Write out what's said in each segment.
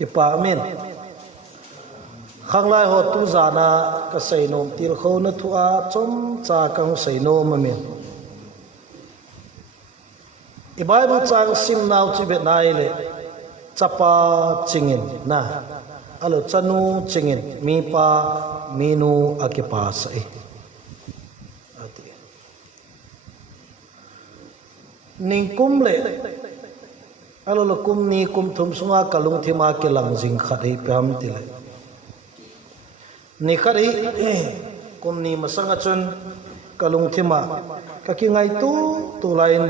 ki pa men khang lai ho tu zana ka sei nom til kho na thua chom cha kang sei nom men i bible chang sim now chi bet nai le chapa chingin na alo chanu chingin mi pa minu akipa sai ning kum le alo la kum ni kum thum sunga kalung thima ke lang jing khadei pam ti le ni khadei kum ni masanga chun kalung thima ka ki ngai tu lain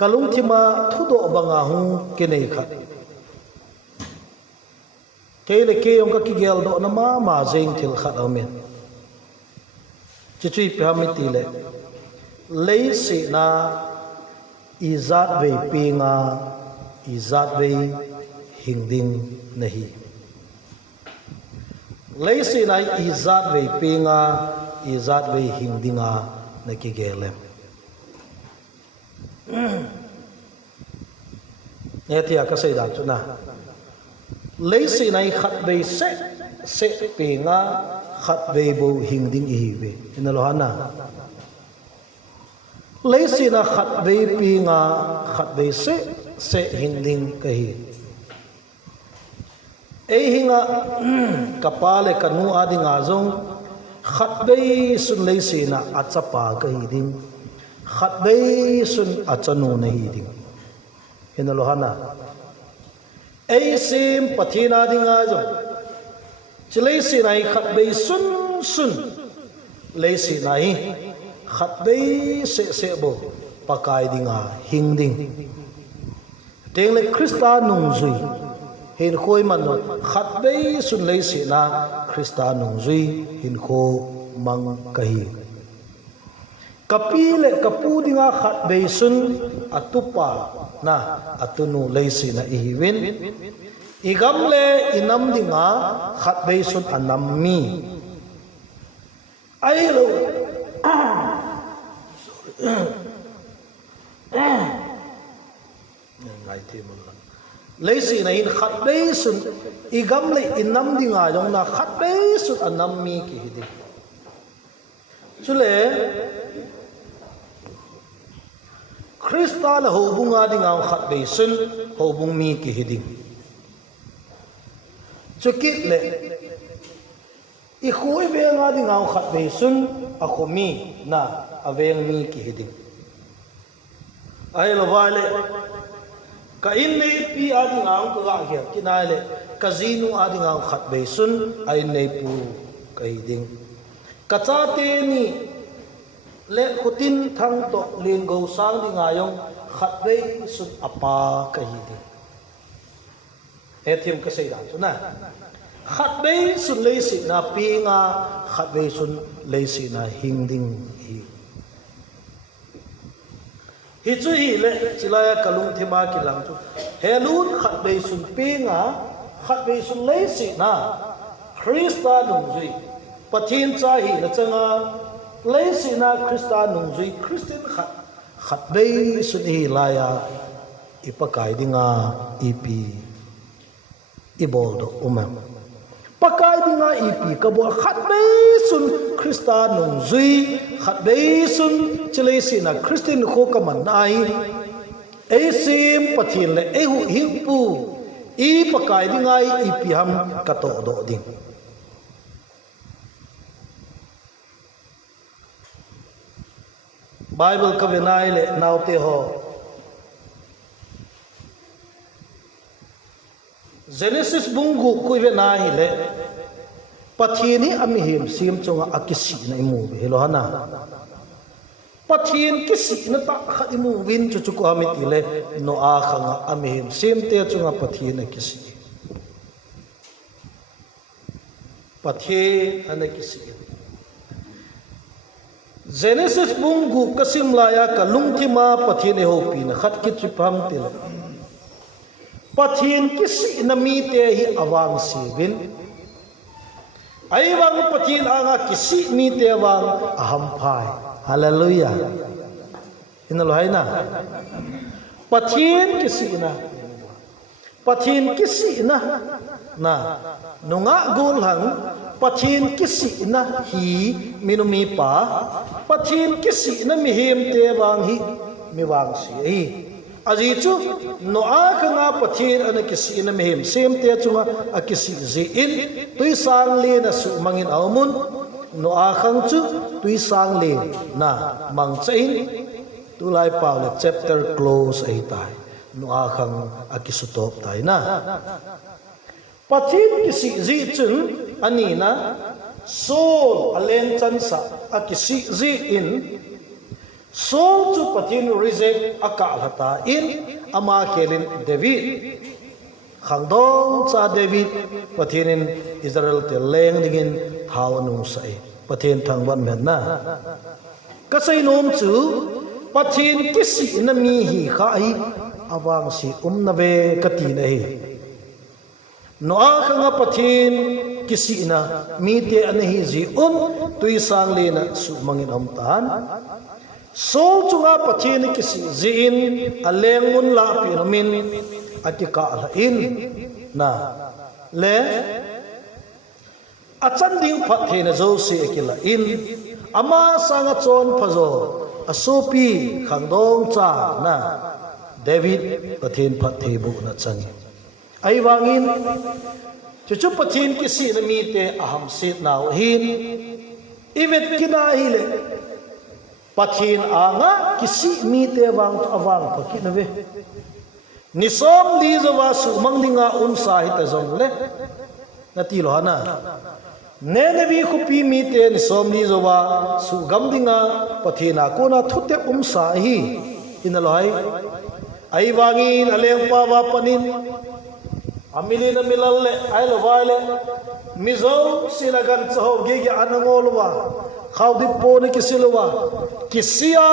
kalung thima thudo banga hu ke nei khat ke le ke yong ka ki gel do na ma jing thil khat amen chui pam ti le lấy sĩ na izat về pinga izat về hình đinh nahi lấy sĩ na izat về pinga izat về hình đinga nakigel nghe thì các xây đàn chỗ nào lấy sĩ này khát về sẽ pinga khát về bộ hình đinh ý về nên là hana lấy xin là khát về pinga khát về sẽ hình đinh cái ấy hình à kapale kanu adi ngà zong khát về sun lấy xin là achapa cái đinh khát về sun achanu này đinh hình là lohana ấy sim pathina đi ngà zong chỉ lấy xin này khát về sun lấy xin này khát bê sẽ bộ pakai dinga hing ding tiếng lệ Christa nung duy hin khôi man nó khát bê sun lấy sĩ na Christa nung duy hin khô mang kahi kapi lệ kapu dinga khát bê sun atupa na atunu lấy sĩ na ihwin igam lệ inam dinga khát bê sun anam mi ai lo lấy gì này khát bê sun igam lấy inam đi ngài giống na khát bê sun anam mi kỳ đi chú lệ Christa là hồ bung ngài đi ngài khát bê sun hồ bung mi kỳ đi chú kít lệ i khối về ngài đi ngài khát bê sun a khô mi na aveng mi ki hiding ai lo vale ka in nei pi adi ngam ko ga kya kinai le kazinu adi ngam khat be sun ai nei pu ka hiding ka cha te ni le khutin thang to ling go sang di ngayong khat be sun apa ka hiding ethim ka sei dan na khat be sun le si na pi nga khat be sun le si na hing ding hi chu hi le chilaya kalung thima ki lang chu helun khat be sun pinga khat be sun le si na Christa nung zui pathin cha hi la changa le si na Christa nung zui Christian khat be sun hi laya ipakai dinga ipi ibol do umam pakai dinga ipi kabol khat be sun Christa nung zui khat be sun chile si na Christian kho ka man ai e sim pathin le e hu hing pu i pakai dinga ipi ham ka to do ding Bible ka venai le naute ho Genesis bungu ku venai le pathini amihim sim chunga akisi na imu helo hana pathin kisi na ta khadimu win chu chu ko amit ile no a khanga amihim sim te chunga pathin akisi pathe anakisi Genesis bungu kasim laya kalungthima pathine ho pina khat ki chipam til pathin kisi na mi te hi awang sivin ai wang pathin anga kisi mi te wang aham phai hallelujah inalo hai na pathin kisi na pathin kisi na nunga gul hang pathin kisi na hi minumi pa pathin kisi na mihim te wang hi mi wang si hi aji chu no a ka nga pathin ana kisi na mihim sem te chunga a kisi zi in tui sang le na su mangin aumun no a khang chu tui sang le na mang chain tu lai pa le chapter close ai tai no a khang a kisutop tai na pathin kisi zi chun ani na soul alen chan sa a kisi zi in soul chu pathin reject aka hata in ama kelin David khangdong cha David pathinin Israel te leng dingin thau nu sai pathin thangban men na kasai nom chu pathin kisi na mi hi kha hi awang si na ve kati na hi no a khanga pathin kisi na mi te anahi zi tui sang le na su mangin om tan sol chunga pathin kisi zi in aleng mun la piramin atika la in na le achan ding pathe na zo se akila in ama sanga chon phazo asopi khangdong cha na David pathin pathe bu na changi ai wangin chu pathin kisi na mi te aham sit naw hin ivet kina hile pathin anga kisi mi te wang awang pakina ve nisom li zawa su mangdinga sa hita zong le nati lo hana ne ne bi khupi mi te nisom li zawa su gamdinga pathina kona thute sa hi inaloi ai wangin aleng pa wa panin amili na milalle ay lo vale mizo silagan chaho ge ge anangolwa khawdi pone kisilwa kisia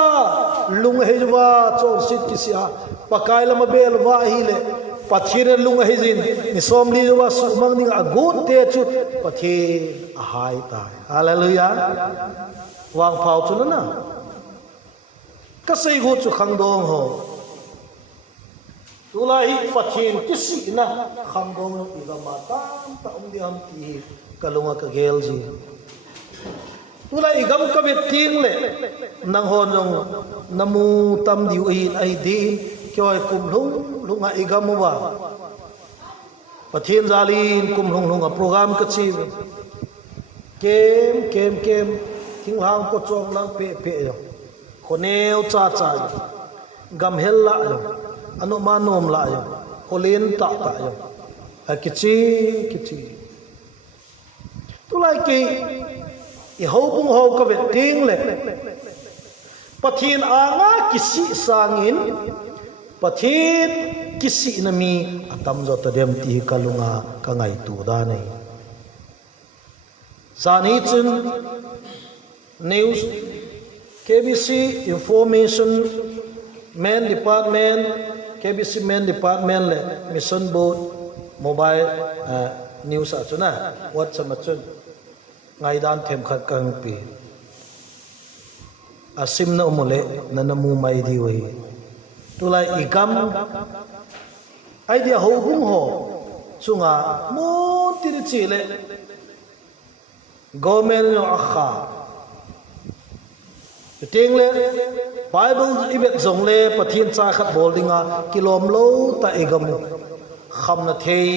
lung hejwa chor sit kisia pakaila mabel wa hile pathire lung hejin ni somli wa sumang ning agut te chu pathi ahai ta hallelujah wang phau chu na kasai go chu khangdong ho tulai pathin kisi na khangdong no igama tam ta diam ti kalunga ka gel ji tulai igam ka beting le nang honong namu tam diu in ai di kyoi kum lunga igam wa pathin zalin kum lunga program ka chi kem thing hang ko chong lang pe yo khoneu cha gam hel la yo anu manom la yo holin ta yo kichi tulai ki i ho bung ho ka veting le pathin anga kisi sangin pathin kisi nami atam zo ta dem ti kalunga ka ngai tu da nei sani chun news KBC information main department KBC main department le mission board mobile news achuna WhatsApp achun ngai dan them khat kang pi asim na umole na namu mai di wi tulai igam idea ho hung ho chunga mo ti chile government no akha ting le Bible ibet zong le pathin cha khat boldinga kilom lo ta egamu khamna thei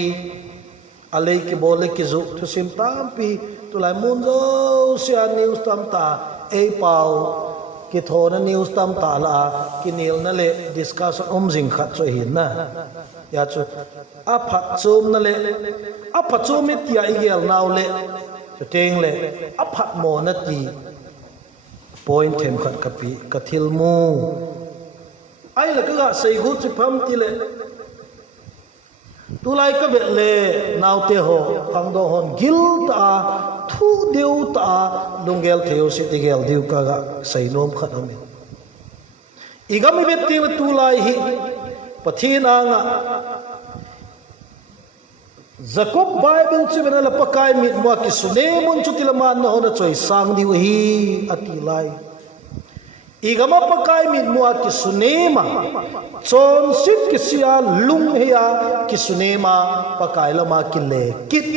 alei ki bole ki zu thu sim tam pi tulai mun zo sia news tam ta ei pau ki thona news tam ta la ki nil na le discussion jing khat cho hin na ya chu a phat chum na le a phat chum mi tia igel naw le ting le a phat mo na ti point them khat kapi kathil mu ai la ka sei hu chi pham ti le tu lai ka bet le naw te ho phang do hon gil ta thu deu ta lungel theo si ti gel diu ka ga sei nom khat ami igam bet ti tu lai hi pathin anga Jacob Bible chu bena la pakai mit mo ki sune mon chu tilaman na hona choi sang di hi atilai igama pakai mit mua kisunema chon sit kisia lung heya kisunema pakai lama kile kit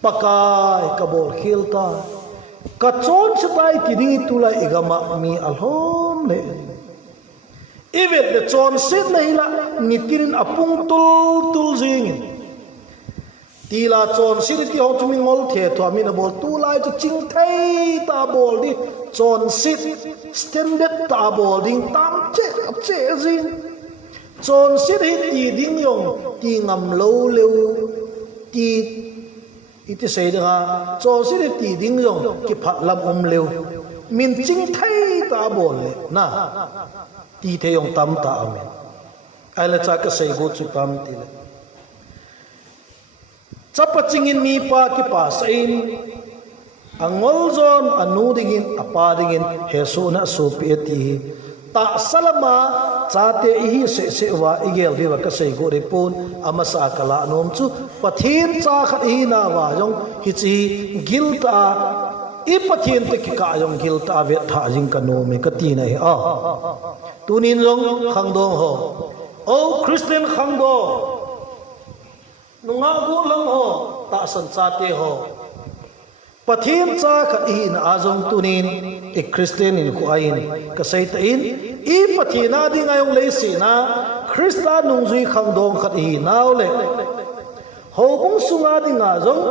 pakai kabol khilta ka chon sitai kiding tulai igama mi alhom le evet le chon sit na hila nitirin apung tul jing tila chon sit ti ho chumi ngol the to mi na bol tulai to ching thai ta bol di chon sit standard ta bol ding tam che jing chon sit hi ti ding yong ti ngam lo leu ti iti sei da chon sit ti ding yong ki phat lam leu min ching thai ta bol le na ti the yong tam ta amen ai la cha ka sei go chu tam ti le chapa chingin mi pa ki pa sain angol zon anu dingin apa dingin hesu na so pieti ta salama chate hi se wa igel diwa ka sei go repon amasa kala nom chu pathin cha khat hi na wa jong hi chi gilta i pathin te ki ka jong gilta ve tha jing ka no me ka ti na hi a tunin jong khang dong ho o Christian khang do nunga go lang ho ta san chate ho pathin cha khat hi na azong tunin e Christian in ko ain ka sai ta in i pathina ding ayong le si na Krista nung zui khang dong khat hi naw le ho bung sunga ding azong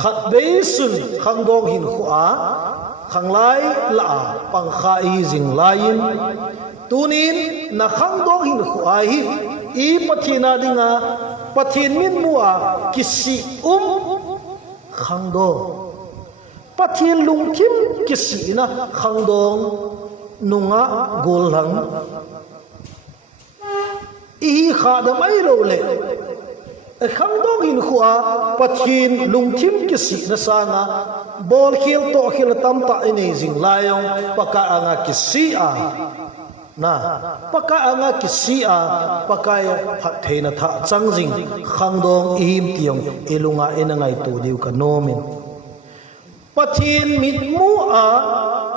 khat bei sun khang dong hin khu a khang lai la pang kha hi jing lain tunin na khang dong hin khu a hi i pathina ding a pathin min mua kisi khang dong pathin lung kim kisi na khang dong nunga golang i kha da mai ro le khang dong in khuwa pathin lung kim kisi na sanga bol khil to khil tam ta ine jing layong paka anga kisi a na paka anga kisi a pakai phat theina tha changjing khang dong im tiong ilunga inangai tu diu ka nomin pathin mit mu a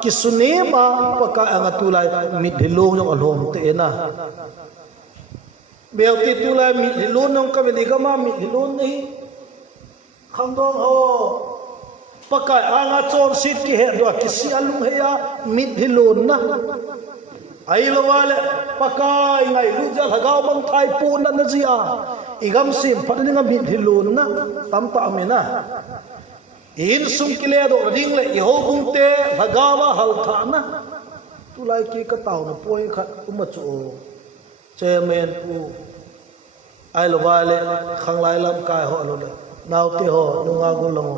kisunema paka anga tulai mit hilong yong alhom te na belti tulai mit hilon nong ka veligama mit hilon nei khang dong ho paka anga chon sit ki he do kisi alung he ya mit hilon na ai lo wale pakai ngai lu ja hagao bang thai pu na na zia igam sim phatni ngam mit hilon na tam ta amena in sum kile do ring le i ho bung te hagawa hal tha na tu lai ki ka taw na poi khat uma chu che men pu ai lo wale khang lai lam kai ho lo le naw te ho nu nga go long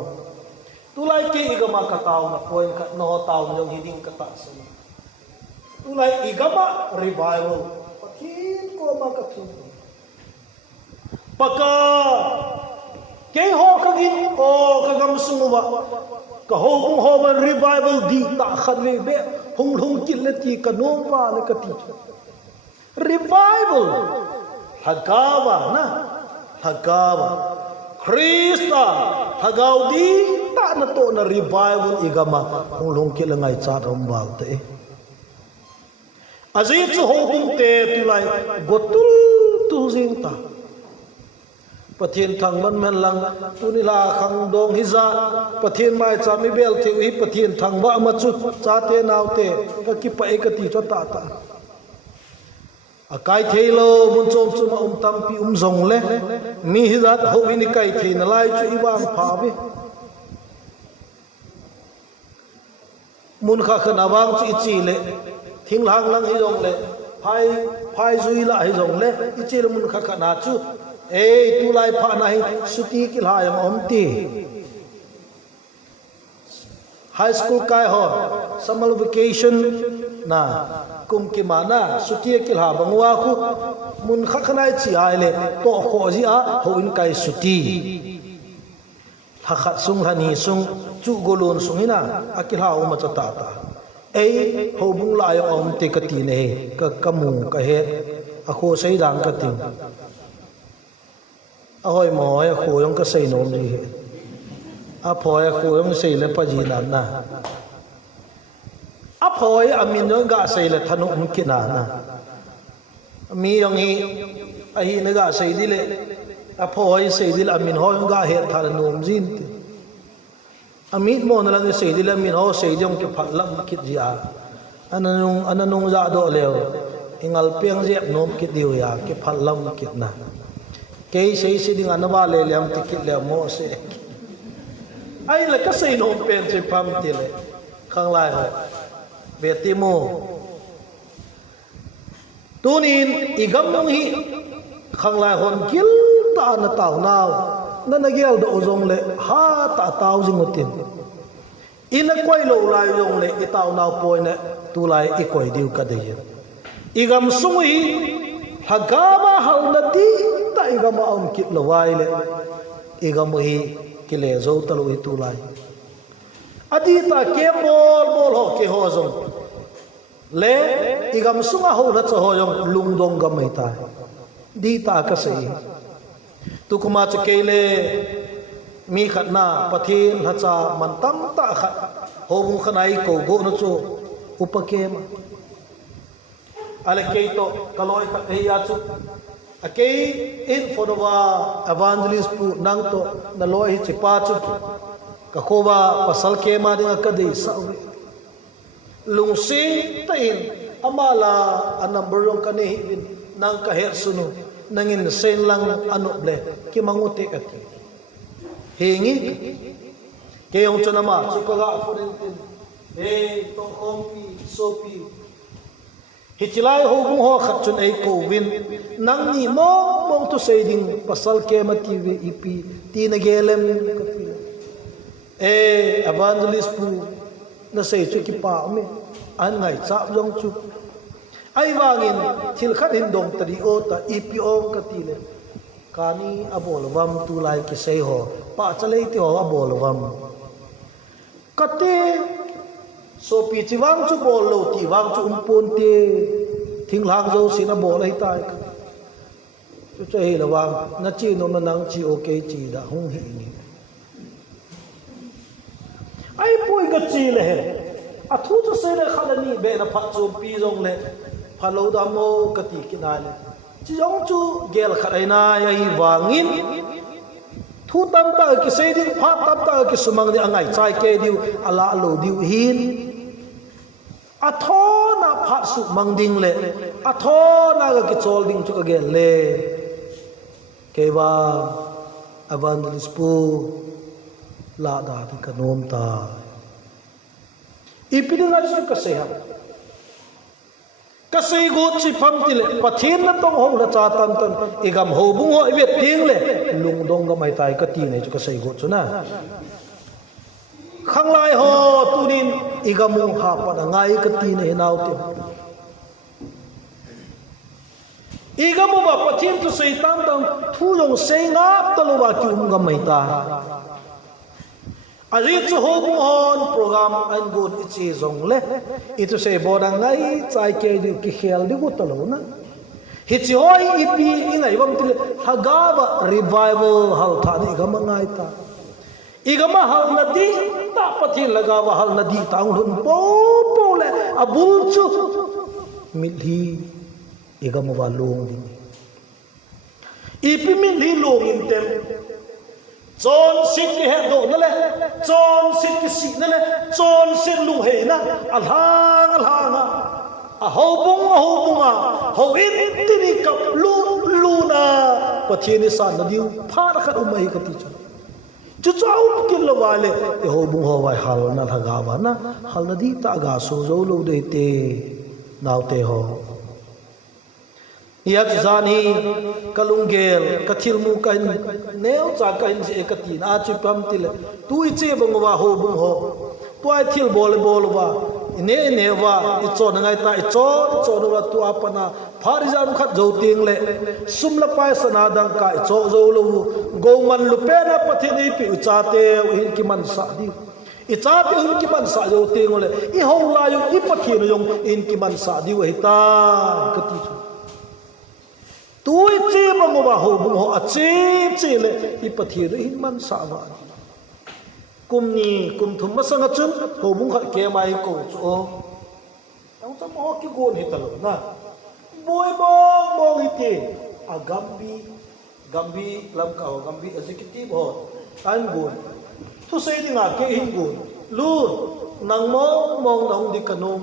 tu lai ki igama ka taw na poi khat no taw yong hiding ka ta sa tulai igama revival pakin ko makathu paka ke ho kagin o kagam sumuwa ka ho hung ho man revival di ta khanwe be hung hung kilati ka nom pa le ka ti revival hagawa na hagawa Krista hagaw di ta na to na revival igama hung hung kilangai cha rom bal te azi chu ho hung te tulai gotul tu jing ta pathin thang man men lang tunila khang dong hiza pathin mai cha mi bel the hi pathin thang ba ma chu cha te naw te ka ki pa e ka ti cho ta ta akai thelo mun chom chu ma tam pi zong le mi hizat ho ini kai the na lai chu iwang pha bi mun kha khana wang chu ichi le thing lang lang hi jong le phai zui la hi jong le ichi le mun kha khana chu e tu lai pha na hi suti ki la yam om ti high school kai ho summer vacation na kum ki mana suti ki la bangwa khu mun kha khana chi ai le to kho ji a ho in kai suti hakhat sung hani sung chu golon sung hina akila uma cha ta ta ei ho bung la yo om te ka ti ne ka kamu ka he a kho sei dang ka ting a hoi mo ya kho yong ka sei nom ni he a pho ya kho yong sei le pa ji nan na a phoi amin no ga sei le thanu kina na mi yong hi a hi na ga sei di le a phoi sei di amin ho ga he thar nom jin amit mo na lang sei di le min ho sei jong ke phat lam kit ya ananung za do leo ingal piang jep nom kit diu ya ke phat lam kit na ke sei si ding anaba le lem tikit le mo se ai la ka sei nom pen se pam ti le khang lai ho ve ti mo tunin igam nong hi khang lai hon kil ta na taw naw na nagel do ozong le ha ta taw jing otin ina koi lo lai yong le i taw naw poi ne tu lai i koi diu ka de igam sung hi hagama hal na ti ta igam om kit lo wai le igam hi kile zo talu i tu lai adi ta ke bol ho ke ho zong le igam sunga ho na cho ho yong lung dong ga mai ta di ta ka sei tu kuma cha ke le mi khat na pathin ha cha man tam ta khat ho bu khanai ko go na chu upakem ale ke to kaloi khat he ya chu a ke in for the evangelist pu nang to na loi hi chipa chu ka khowa pasal ke ma ding ka dei sa lung sing ta in amala anumber rong ka ne nang ka her sunu nangin sen lang anu ble ki manguti ati hingi ke yong chana ma chu ka ga forentin e to kompi sopi hichilai ho bu ho khat chun ei ko win nang ni mo mong to sei ding pasal ke ma ti ve ipi ti na gelem ka pi e evangelist pu na sei chu ki pa me an ngai cha jong chu ai wangin thil khat hin dong tari o ta ipi ong ka ti le kani abol wam tu lai ki sei ho pa chalei ti ho abol wam kate so pi chi wang chu bol lo ti wang chu pon te thing lang zo sin a bol ai tai chu chei la wang na chi no ma nang chi okay chi da hung hi ni ai poi ga chi le he a thu chu se le khalani be na pha chu pi jong le phalo da mo ka ti ki na le chi jong chu gel kharai na ya hi wangin thu tam ta ki sei ding pha tam ta ki sumang ni angai chai ke diu ala lo diu hin a tho na pha su mang ding le a tho na ga ki chol ding chu ka gel le ke wa evangelist pu la da ti ka nom ta ipiding a chu ka sei ha ka sei go chi pham ti le pathin na tong ho la cha tan tan igam ho bung ho vet ting le lung dong ga mai tai ka ti nei chu ka sei go chu na khang lai ho tunin igam ha pa na ngai ka ti nei nau ti igam ba pathin tu sei tam tam thu long sei ngap ta lo ba ki ga mai ta ali chu ho bung hon program an good ichi zong le itu sei bodang ngai chai ke di ki khel di gu talo na hi chi hoi ipi ingai bam til hagawa revival hal tha ni ga mangai ta igama hal na di ta pathi lagawa hal na di ta hun po po le abul chu milhi igama wa long di ipi milhi long in tem chon sit ki he do na le chon sit ki si na le chon sit lu he na alhang a ho bung ho in ti ni kap lu na pathin ni san na diu pha ra khat umai ka ti chu chau kin lo wa le e ho bung ho wai hal na thaga wa na hal na di ta ga so zo lo de te naw te ho yak zani kalungel kathil mu kan neu cha kan je katin a chu pam til tu I che bang wa ho bung ho tu ai thil bol wa ne wa I cho na ngai ta I cho no wa tu apana phari jan khat zo ting le sum la pai sana dang ka I cho zo lo go man lu pe na pathini pi cha te hin ki man sa di I cha te hin ki man sa zo ting le I ho la yu I pathin yong in ki man sa di wa ta ka ti tui chi bang wa ho bung ho a chi le I pathi ri hin man sa wa kum thum ma sang chun ho bung khat ke mai ko chu chăm ho cái gôn hết talo na boy bong bong ite a gambi lam kao gambi executive ho tan gôn thu sei đi ngà cái hình gôn luôn nang mong nang di kano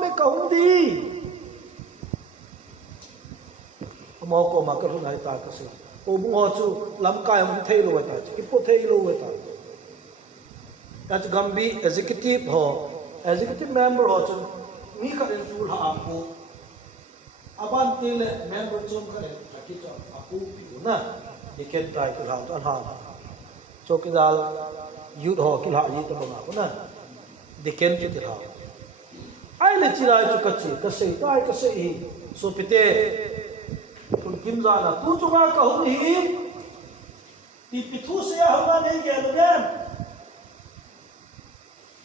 me ka hung di mo ko ma ka ru nai ta ka se o bung ho chu lam kai hung thei lo ta ki po thei lo ta at gambi executive member ho chu mi ka den tul ha apu aban til member chom ka le ki cho apu pi na diken tai ku ha an ha so ki dal youth ho ki ha yi ta ba ko na diken ki ha ai le chirai chu ka sei tai ka sei so pite kun kim za na tu chu ga ka hu hi ti pi thu se ha na nei ge lo gen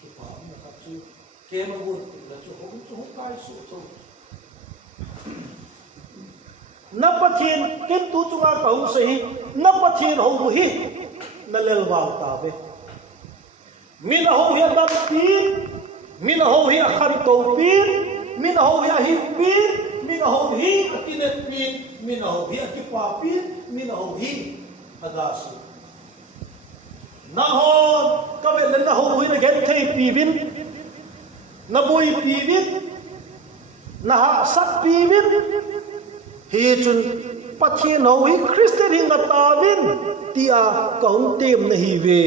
ki pa na ka chu ke ma bu la chu kai su chu na pathin kin tu chu ga ka hu se hi na pathin ho hi na lel wal ta be min ho hi dam pin min ho hi khan to pin min ho hi hi pin min ho hi kinet pin min ho hi ki pa pin min ho hi adasu na hon ka ve le na ho hi na get thei pi vin na boi pi vin na ha sat pi vin hi chun pathin ho hi Christian hi na ta vin tia ka hung tem na hi ve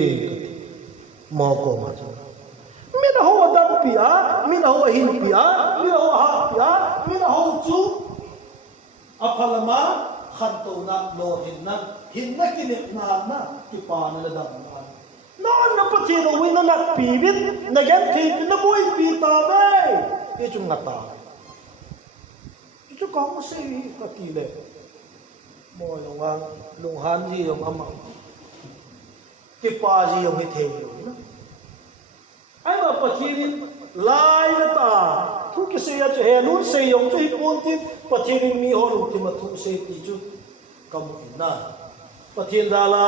mo ko ma min ho dam pia min ho hin pia min ho ha pia min ho chu apalama khan to na lo hin na kinet na ki pa na la dam na na pathin ho win na pi vin na get thi na boi pi ta ve e chu ngata chu ko mo se ka ti le mo long han ji yong ama ki pa ji yong he na ai mà pathin lai na ta thu ki se ya che nun se yong chu hi pon tin pathin mi ho lu ti ma thu se ti chu kam na pathin dala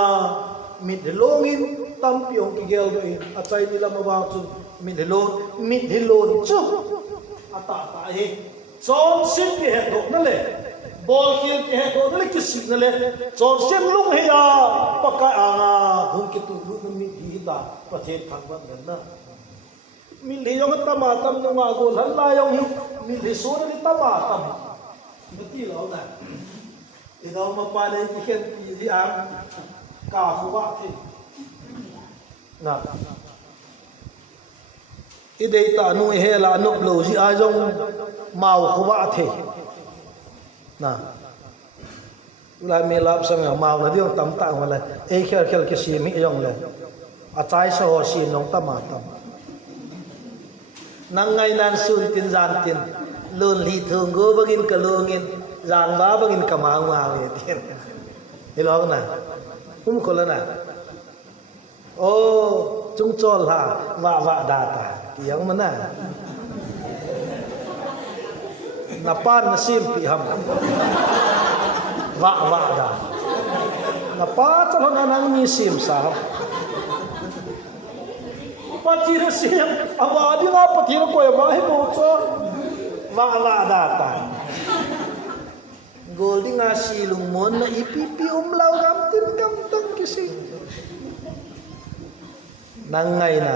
mit longin tam piong ki gel do in a chai ni la ma wa chu mit helon chu ata ta he chon sin ki he dok na le bol khil ki he do na le ki sik na le chon sin lung he ya paka anga hum ki tu lu na mi hi da pathin thang ban na min hi yong tamatam no ma go han la yong hi min hi so ni tamatam bati lo na e do ma pa le ki khen pi ji ang ka khu wa thi na i dei ta nu he la nu lo ji a jong mau khu wa thi na la me lap sang mau na diong tam ta wa la e khel ki si mi yong le a chai so ho si nong tamatam nang ngai nan sun tin zan tin lon li thung go bangin ka longin zang ba bangin ka ma nge tin hilong na ko la na o chung chol ha wa da ta yang mana na pan na sim pi ham wa da na pa chalo na nang ni sim sa patira sim awadi nga patira ko ya bahe mo cho wa da ta goldi nga silung mon na ipipi umlaw gam tin gam tang kisi nang ngai na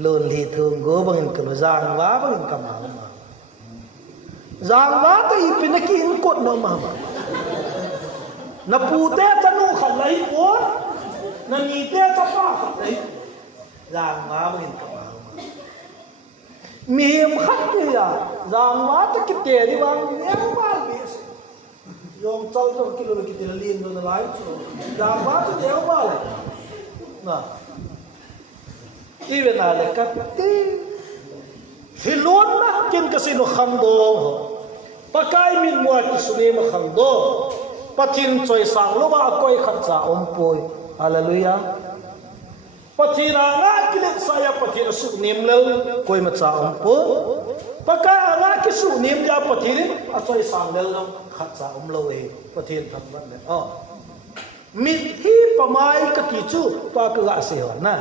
lon li thung go bangin kalo zang wa bangin kama ma zang wa ta ipin ki in kot no ma na pu te chanu khan lai ko na ni te cha pa khan lai zang wa bangin kama mihim khát đi à zang wa ta ki te di wang yang ma bi yong chal trong kilo ki te lin no na lai chu zang wa ta deu ma le na ti ve na le kat ti hilon na kin kasino khando pakai min mo ki sune ma khando pathin choi sang lo ba koi khat cha poi hallelujah pathina nga kilet saya pathina su nim lel koi ma cha po paka nga ki su nim ja pathin a choi sang lel lo khat cha lo e pathin tham ban le mit hi pamai ka ti chu pa ka ga se ho na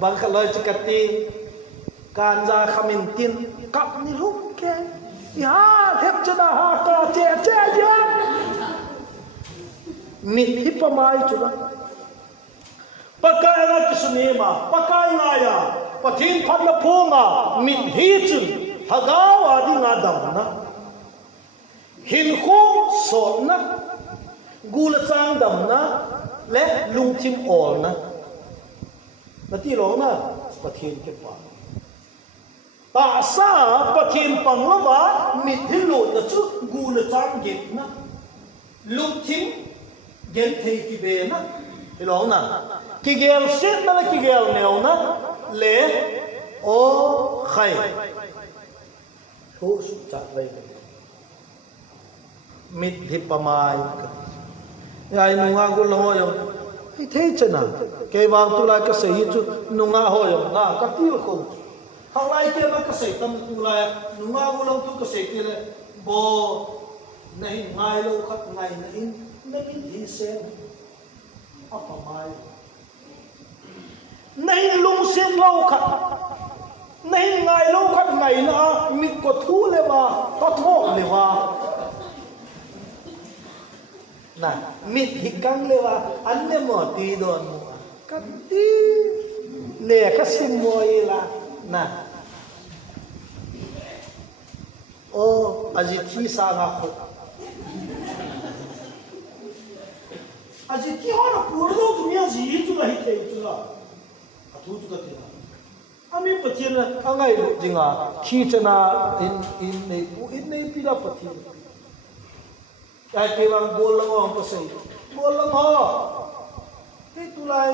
bang ka loi chakati การจะขมิ้นตินกับนี่ลูกแกยาเทพจะด่าหากาเจ๊เจ๊เยอะมิฮิปมาอีจุละปากายนักสุนีมาปากายงายาปะทินพันละพงอ่ะมิฮิจุนฮะกาวาดิงาดำนะหินคงสอนนะกูละจางดำนะและลุงทิมอ่อนนะนาที่ร้องนะปะทินเก็บไว้ตาซาปะทินปังละวะมิฮิลุนะจุกูละจางเก็บนะลุงทิมเก็บเทกิเบนะที่ร้องนะกิเกลเซตนะกิเกลเนวนะเล่โอ้ใครทุสุจัดไว้มิดทิปมายยายนุ่งอากุลหอยไอ้เทชนะแกวางตุลากระเสียจุนุ่งอาหอยนะกับที่ละคนข้างในเกี่ยวกับกระเสียตั้งตุลานุ่งอากุลตุกระเสียกี่เลยโบนี่ไงโลกัดไงนี่นั่นฮิเซนอัปมายนี่ลุงเซนโลกัดนี่ไงโลกัดไงนะมิดกดทูเลว่าก็โทษเลว่าน่ะมิดหิกังเลว่าอันเนี่ยหมดตีโดนมัวกันตีเล่ก็สิมวยละน่ะโอ้อาจิตที่สางาคุอาจิตที่ฮาร์ปูร์โลตุมีอาจิตจุละฮิเทจุละอาทุจุกตินะอามีปะทินะอังไงจิงาขีชนะอินในปีละปะทิไอ้เกี่ยวกับโบลังอ๋อก็ใช่โบลังอ๋อที่ตุลาย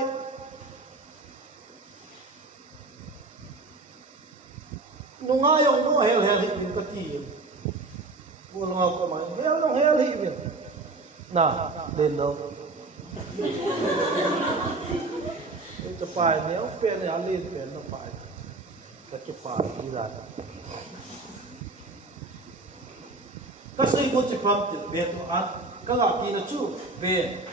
นุ่งayongนุ่งเฮลฮิบินก็ตีโบลังอ๋อก็มาเฮลนุ่งเฮลฮิบินน่ะเดินเราจะไปเนี่ยเป็นอะไรเป็นเราไปก็จะไปที่ร้านKasi ko si prompted beto at kagaki na chu ben.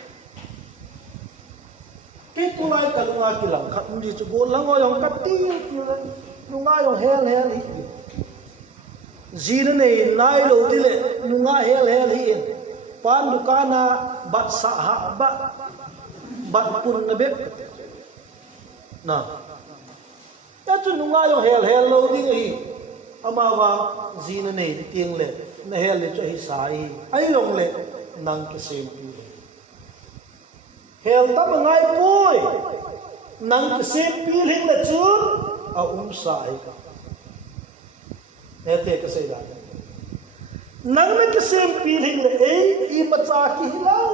Kaya kulay ka nung aki lang kat hindi chu go lang o yung katil nung nga yung hel hi. Zina na nailo dile nung nga hel hi. Paano ka na bat sa ba bat pun na bet. Na. Ito nung nga yung hel lo di hi. Amawa zina na tiang le. Na hele cho hisai ai long le nang kisim hel ta mangai poi nang kisim piling le chun a sai ka ete ka sai da nang le kisim piling le i macha ki hilau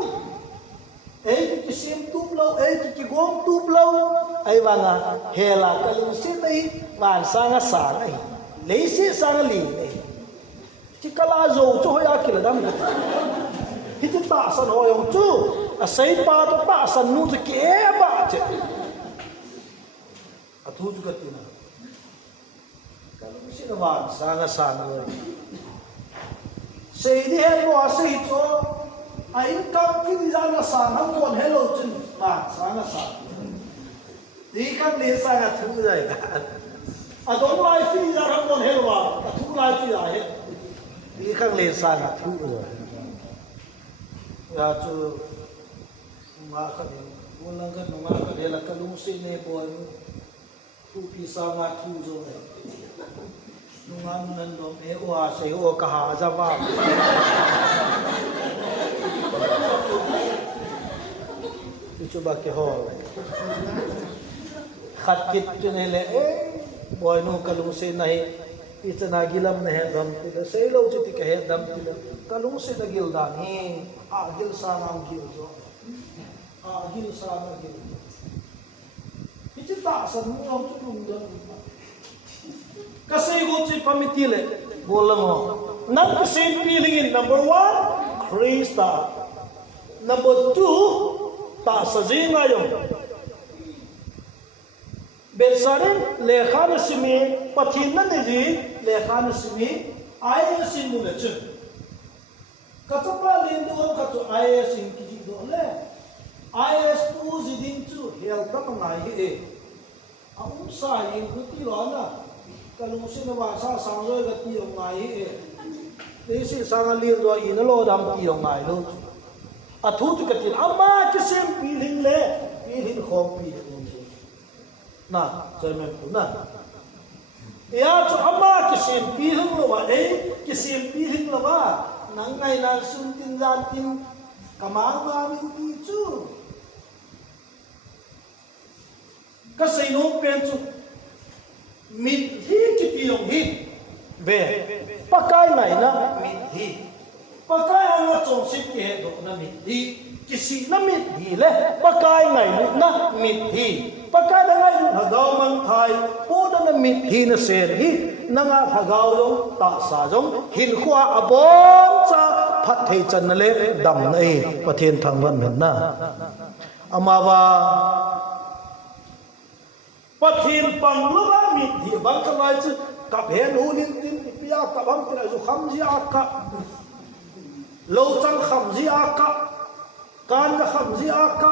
kisim tuplau ki gom tuplau ai wanga hela kalung sitai wan sanga sang ai leisi sang li chỉ cả là dầu cho hơi ác là đam cái thì chúng ta san hồi ông chú à xây ba to ta san nu thì kế ba chứ à thu chú cái tiền cái lúc xin là vàng sang rồi xây đi hết qua xây cho anh cầm cái gì ra là sang không còn hello chân vàng sang đi cầm liền sang thu rồi cả à đúng lại phi ra không còn hello à thu lại phi lại hết đi khang lên sang thu rồi ya chu ma ka ni wala ka no ma ka de la ka lu se ne boy thu pi sa ma thu rồi nu nga nan do me wa se o ka ha ja ba đi chu ba ke ho khat kit chu ne le boy nu ka lu se nahi It's nagilam na hedam tila. Sa ilaw chiti ka hedam tila. Kalung si nagildan. Agil sana ang gildo. Agil sana ang gildo. Iti taasan mo ang tulungan. Kasi yung si pamitile. Bola mo. Nang kasi pilingin. Number 1, Krista. Number 2, taasa zinga yung. Betsarin lekha simi pathinna ni lekha simi ai sin mu le chun katapa lindu ka to ai sin ki do le ai tu zidin chu hel ta mangai e a sa yin ku ti lo na kalung sin na wa sa sang rồi cái ti ông ngài thế si sang liên rồi in lo đam ti ông ngài lo à thu chu cái ti ama cái xem pi hình lệ pi hình khom pi hình na chơi mình cũng na ya chu ama cái xem pi hình lo wa cái xem pi hình lo wa nang ngày na sun tin gian tin kamang ma min ti chu cái xây nô pen chu mít hi cái tiếng hi về pakai này na mít hi pakai ang chong sit ke do na mít hi kisi na mít hi le pakai này na mít hi pakai na ngai thagao mang thai po na mít hi na ser hi na nga thagao dong ta sa dong hin khwa abom cha phat thei chan na le dam nei pathen thang van men na amawa pathin pang luba mit hi bang kalai chu kap hen hu nin tin pia ka bang tin ju kham ji aka lo chang kham ji aka kan na kham ji aka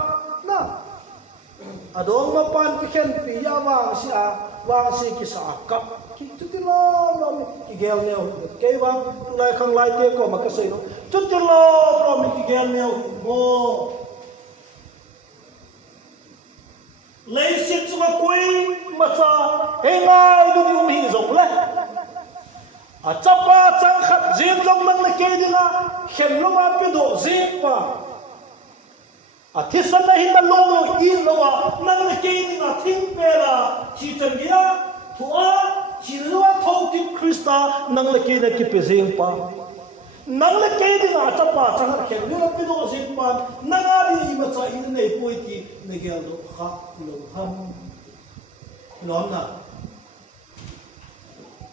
na adong ma pan pi khen pi ya wang si ki sa aka ki tu ti lo ki gel ne ke wang tu lai khang lai te ko ma ka sei no tu ti lo mi ki gel ne mo lấy xịt cho quay mà sao hey ngay đi đi hi rộng lên à chấp ba chẳng khát riêng rộng năng là kia đi là khen lúc mà biết độ riêng mà à thiết sân này hình là lô in là mà năng là kia đi là thiên về là chỉ chân kia thua chỉ là thâu kịp Christa năng là kia là kịp riêng mà năng là kia đi là chấp ba chẳng khát khen lúc mà biết độ riêng mà năng đi mà sao in này quay thì này kia độ khác lộ hâm nón na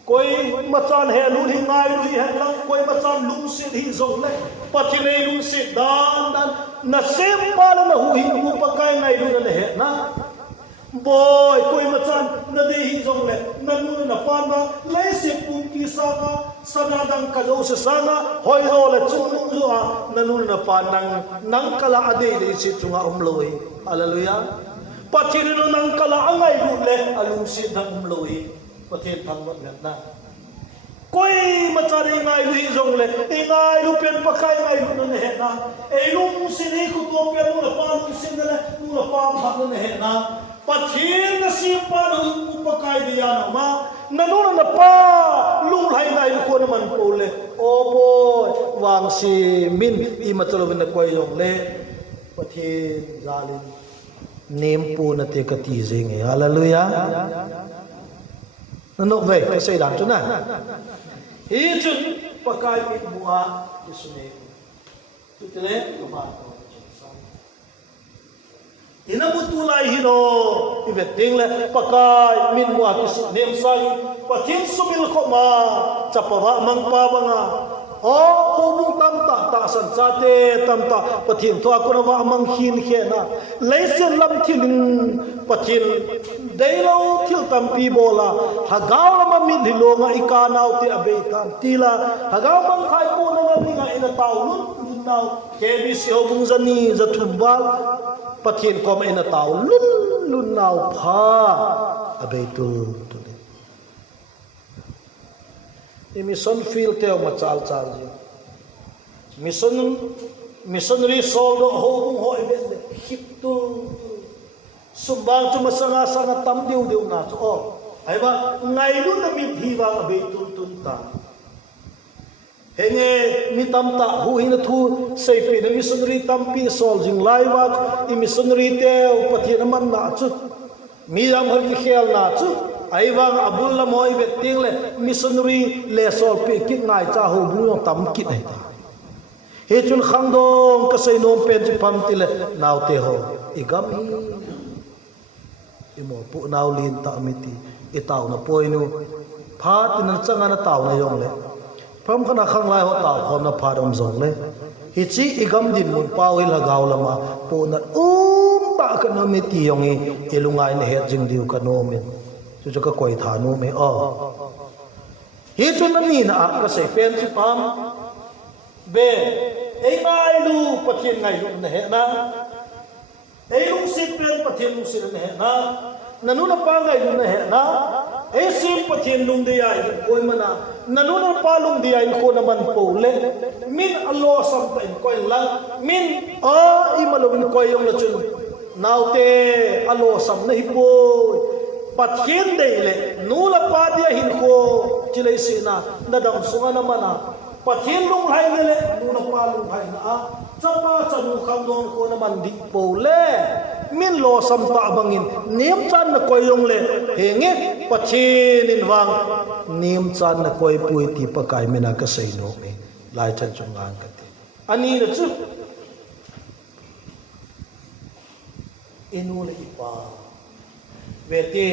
coi mà chan hè lún hình ngay lún hè lăng coi mà chan lún xịt hi rộng lên bắt chỉ này lún xịt đan na xem ba là hu hình hu pakai ngay lún là hè na boy coi mà chan na đi hi rộng lên na lún na pan na lấy xịt bung ki sa na sana dang kalo sa sana hoi ro là chung lung zo na lún na pan nang kala ade le xịt chunga loi hallelujah pathin no nang kala angai lu le alung si dang loi pathin thang wat na koi machari ngai lu jong le ngai lu pen pakai ngai lu ne he na e lung si ni ku to pe lu na pa ki sin le lu na pa phak ne he na pathin na si pa lu pakai dia na ma na nu na pa lung lai ngai lu ko na man ko le o boy wang si min I machalo na koi jong le pathin zalin nêm pu na te kati zeng hallelujah nó về cái xây đàn chỗ này hi chun pakai mit bua isune tu tele ma ina mutu lai hi no ivet ding le pakai min bua nem sai pathin sumil kho ma chapawa mang pa banga o hobung tam ta san cha te tam ta pathin tho ko wa mang hin khe na leisen lam thil pathin deilo thil tam pi bola hagaw ma min hilonga ikanau te abeitan tila hagaw mang khai po na nga ina taulun naw kbc hobung zani zathubal pathin kom ina taulun lun naw pha abeitul mission field teo ma chal ji missionary soul do ho hoi ve hip tu sumbang chu masanga sanga tam deu na chu o ai ba ngai lu na mi thi wa be tun ta henge mi tam ta hu hin thu sei pe na missionary tam pi soul jing lai wa I missionary teo pathin man na chu mi ram har ki khel na chu ai wang abul la moi ve ting le missionary le sol pe kit ngai cha ho bu tam kit nei ta he chun khang dong ka sei nom pen chi pam ti le naw te ho igam I mo pu naw lin ta mi ti I taw na poi nu pha tin na changa na taw na yong le pam khana khang lai ho taw khom na pha dom zong le hi chi igam din mun pau la gaw lama pu na ta ka no mi ti yong I lungai ne het jing diu ka no mi cho cái quầy thả nu mấy hi chun na ni na ka sei pen chi pam be ei ngai lu pathin ngai lu na he na ei lu sit pen pathin lu sit na he na nanu na pa ngai lu na he na sim pathin lung dia koi mana nanuna pa lung dia ko naman po le min allo sam pa koi lang min a imalung koi yung lachun naute allo sam na hipo pathin dei le nula pa dia hin ko chilai sina nadam sunga naman a pathin lung hai le nuna pa lung hai na a chapa chanu khang dong ko naman di po le min lo sam ta bangin nim chan na koi yong le henge pathin in wang nim chan na koi pui ti pakai mena ka sei no me lai chan chung ngang ka te ani na chu inu le ipa vete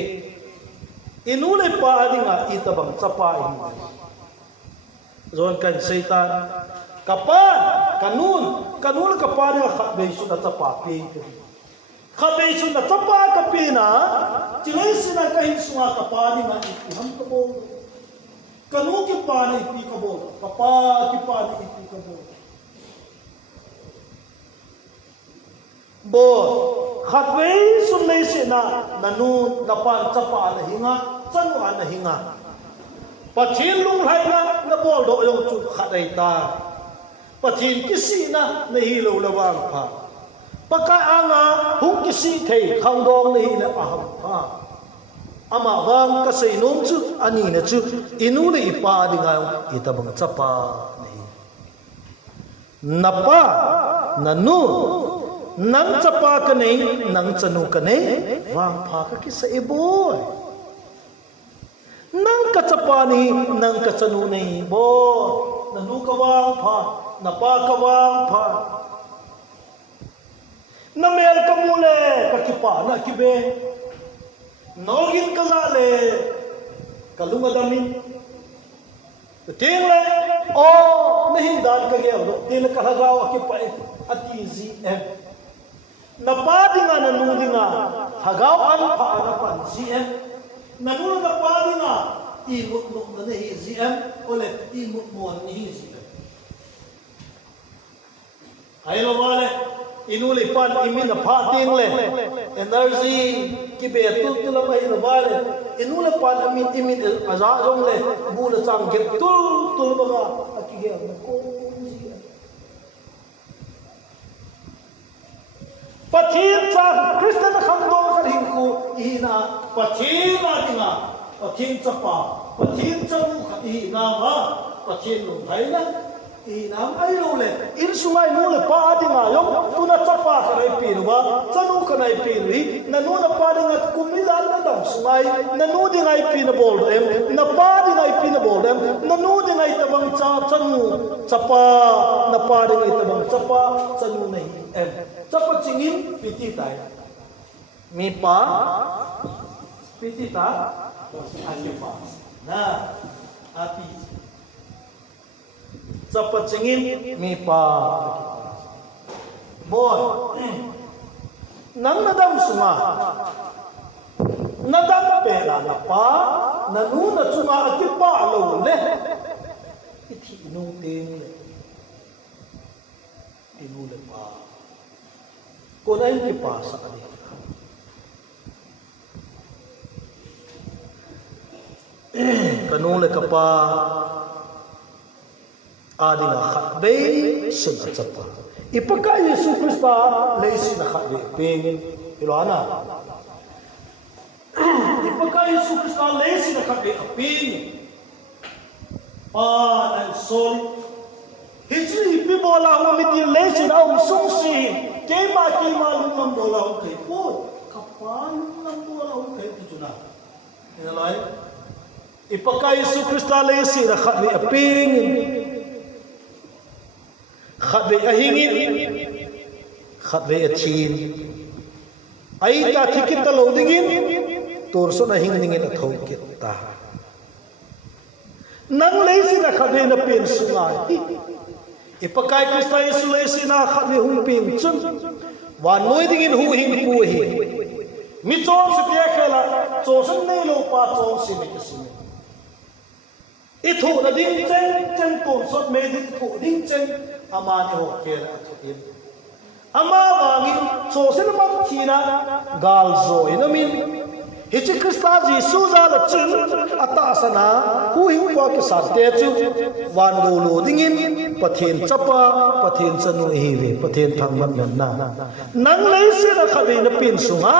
inu le pa adinga itabang chapa in zon kan seitan kapan kanun kapan nga khatbei su da chapa pi khatbei su da chapa ka pi na tilai sina ka hin sunga kapani nga iham ka bo kanu ki pa na ipi ka bo kapa ki pa na ipi ka bo khatbei su nei sina nanu kapan chapa na hinga chanu an hinga pathin lung hai na bol do yong chu khatai ta pathin kisi na hi lo lawang pha pakai anga hung kisi thei khang dong na hi na aham pha ama wang ka sei nom chu ani na chu inu le ipa dinga itabang chapa nei napa nanu nang chapa ka nei nang chanu ka nei wang pha ka kisa e boy nang ka chapa ni nang ka chanu nei bo nanu ka wang pha napa ka wang pha na mel ka mule ka kipa na kibe nogin ka za le kalunga damin ting le o nahin dan ka ge do tin ka hagaw kipa ati zi em napa dinga nanu dinga hagaw an pha na pan zi em nanu na pa dinga i mut mut na hi zi em ole i mut mon ni zi ai lo wale inule pan imin na pha ting le energy ki be tu la mai lo wale inule pan amin imin aza jong le bu la chang ge tul ba aki ge ko pathin cha Christian kham do ka hin ku ina pathin na dinga pathin cha pa pathin cha mu kha ina ma pathin lu hai na inam ai lo le in sungai mu le pa dinga yong tuna chapa ka nai pin wa chanu ka nai pin ri na nu na pa dinga kumilan na dam sungai na nu dinga ai pin bol em na pa dinga ai pin bol em na nu dinga ai tabang cha chanu chapa na pa dinga ai tabang chapa chanu nei em chapa chingin piti tai mi pa piti ta ake pa na api chapa chingin mi pa boy nang nadam sunga nadam pela na pa nanu na chunga atipa lo le ithi nu ting le inu le pa ko nai ki pa sa ani kanu le kapa adinga khatbei sun achapa ipaka Yesu Krista leisi na khatbei pengin ilana ipaka Yesu Krista leisi na khatbei pengin and sorry hichi pibola wa miti leisi na sungsi kema lumam bola ke po kapan lumam bola ke tujuna inalai ipaka Yesu Krista leisi na khatbei pengin khatbei ahingin khatbei achin ai ta thikit ta lo dingin torso na hing dingin athau kit ta nang leisi na khatbei na pen sungai ipakai Krista Yesu leisi na khatbei hung ping chun wan noi dingin hu hing pu hi mi chong se te khela chosan nei lo pa chong si mi si ithu na ding chen ton sot me ding thu ding chen amani ho kera athuin ama wangi chosen man thina gal zo inamin Hichi Krista Jisu za la chin ata sana hu hing kwa ke sa te chu wan go lo dingin pathin chapa pathin chanu hi ve pathin thang man na nang lei se na khabe na pin sunga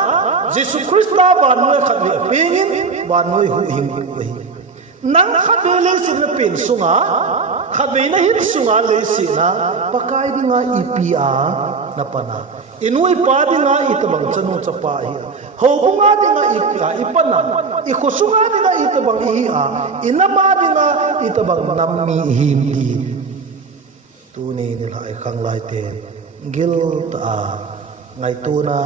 Jisu Krista ban noi khabe pingin ban noi hu hing hi nang khabe lei se na pin sunga khabe na hit sunga lei se na pakai dinga ipia na pana inui pa dinga itabang chanu chapa hi ho bunga dinga ipia ipana ikosunga dinga itabang ihia inama dinga itabang nammi himdi tuni nila ai khang lai te gil ta ngai tu na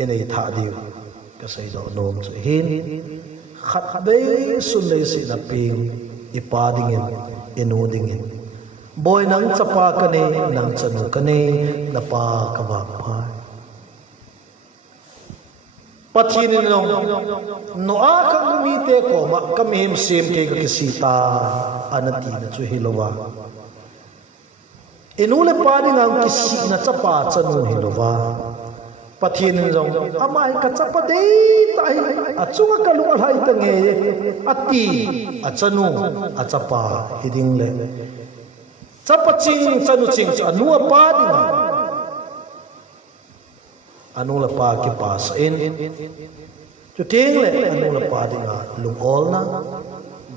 enei tha diu ka sai do nom chu hin khat be sun le si na ping ipa dingin inu dingin boy nang chapa kane nang chanu kane na pa ka ba pha pathin no no a kang mi te ko ma kam him sim ke ka kisita anati na chu hilowa inule pa ding ang kisi na chapa chanu hilowa pathin no amai ka chapa de tai achunga kalung hai tange ati achanu achapa hiding le chapa ching chanu ching anu pa ding anu la pa ki pas in chu ting le anu la pa dinga lung ol na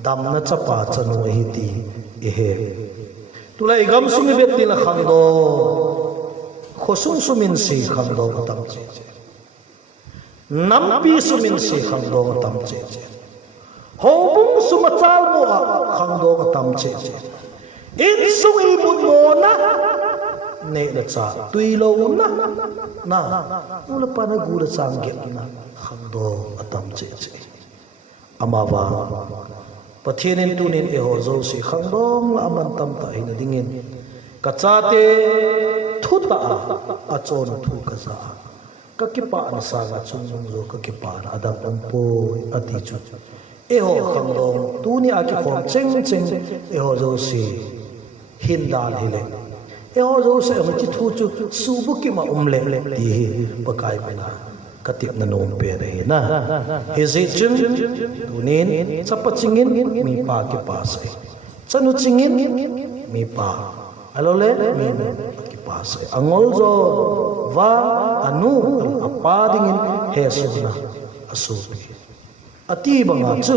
dam na chapa chanu hi ti e he tu la igam sumi bet ti la khang do khosung sumin si khang do tam che nam pi sumin si khang do tam che ho bung suma chal mo khang do tam che in sung i bun mo na ne la cha tui lo na ula pa na gura sang ge na khang do atam che ama ba pathianin tunin e ho zo si khang dom la aman tam ta in dingin ka cha te thu ta a chon thu ka za ka ki pa na sa ga chung zo ka ki pa na adam om po ati chu e ho khang dom tu ni a ki khom cheng cheng e ho zo si hin dal hile e ho zo se ma chi thu chu su bu ki ma le ti pa kai pa na ka tip na nom pe re na he ze chim tu nin chapa chingin mi pa ki pa sai chanu chingin mi pa alo le mi ki pa sai angol zo va anu apa dingin he su na asu ati banga chu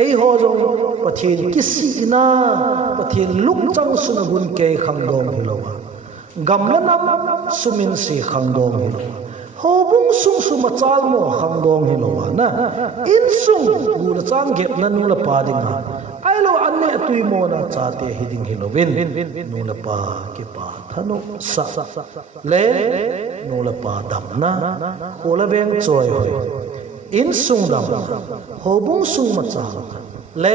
ei ho jong pathin kisi na pathin luk chang suna gun ke khang dom hilowa gamla nam sumin si khang dom hilowa ho bung sung su ma chal mo khang dom hilowa na in sung gu la chang gep na nu la pa dinga ai lo an ne tui mo na cha te hiding hilovin nu la pa ke pa thano sa le nu la pa dam na ho la beng choi hoi in sung dam ho bung sung ma cha le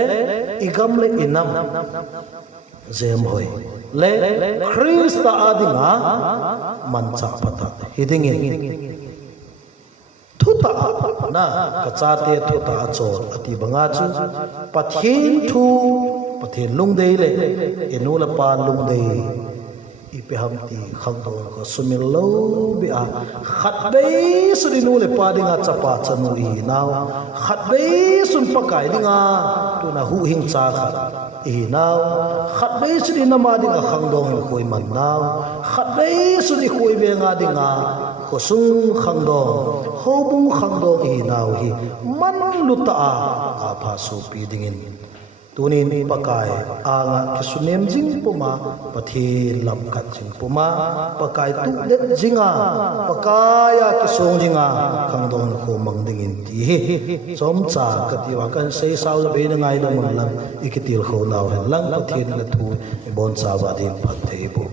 igam le inam zem hoi le Krista adinga man cha pata hidingin thuta na kacha te thuta chor ati banga chu pathin thu pathin lungdei le enula pa lungdei ipe hamti khangdo ko sumil lo bi a khat bei sudinu le pa dinga chapa chanu hi naw khat bei sun pakai dinga tu na hu hing cha khat hi naw khat bei sudina ma dinga khangdo hi koi man naw khat bei sudi koi be nga dinga ko sung khangdo ho bung khangdo hi naw hi man luta a pha su pi dingin tunin pakai anga kisunem jing puma pathi lam kat jing puma pakai tu det jinga pakaya kisong jinga khangdon ko mangdingin ti som cha katiwa kan sei sau be na ngai na mun lam ikitil kho naw lang pathi na thu bon cha ba din phathei bu